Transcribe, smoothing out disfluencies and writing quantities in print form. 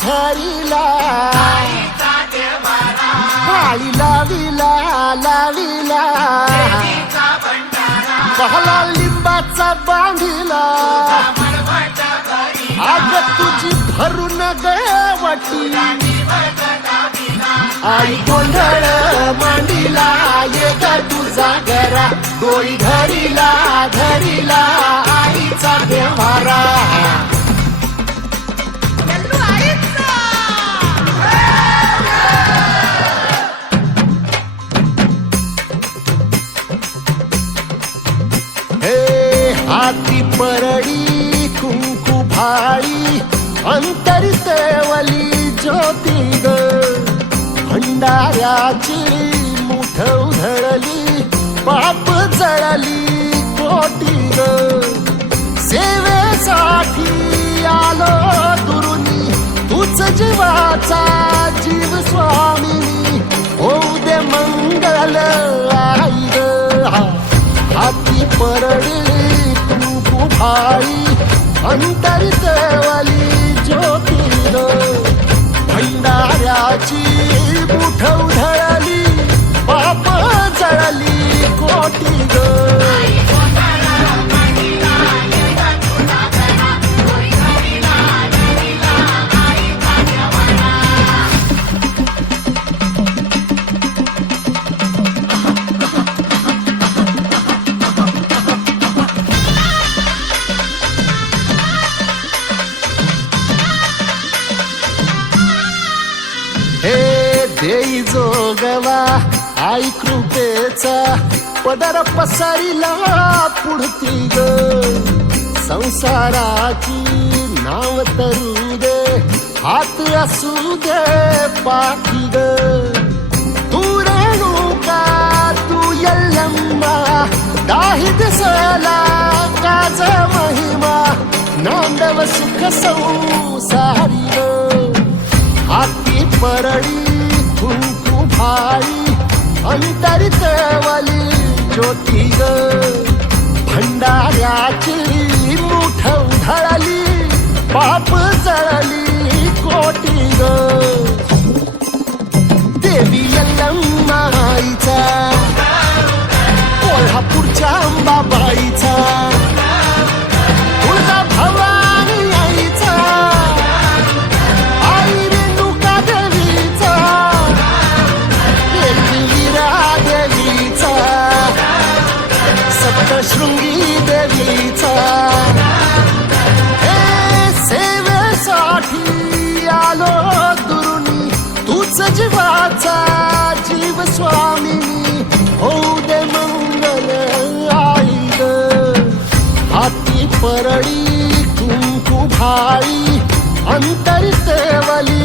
धरिला आई लाविला लाविला कहला लिंबाचा बांधिला आग तुझी भरून गवटी आई गोंधळ मांडिला ये ग तुझा गरा डोळी धरिला धरिला आईचा देवारा हाती परडी कुंकू भाळी अंतरितेवली ज्योती ग भंडाऱ्याची मुठ उधळली पाप जळली कोटी ग सेवेसाठी आलो दुरुनी तूच जीवाचा जीव स्वामिनी होऊ दे मंगल आई ग हाती परडी भाई अंतरितेवली ज्योती ग भंडाऱ्याची मुठ उधळली पाप जळली कोटी ग देई जोगवा आई कृपेचा पदर पसरिला पुढती ग संसाराची नाव तरू दे हात असू दे पाठी ग तू रेणुका तू यल्लम्मा दाही दिसला काज महिमा नांदव सुख संसारी ग हाती परडी कुंकू भाई अंतरितेवली ज्योती ग भंडाऱ्याची मुठ उधळली पाप जळली कोटी ग देवी यल्लम्मा आईचा कोल्हापूरच्या अंबाबाईचा तुळजा भवानी आईचा आई रेणुका देवीचा देवीचा सप्तशृंगी देवीचा सेवेसाठी आलो दुरुनी तूच जीवाचा जीव स्वामिनी होऊ दे मंगल आई ग हाती परडी कुंकू भाई अंतरितेवली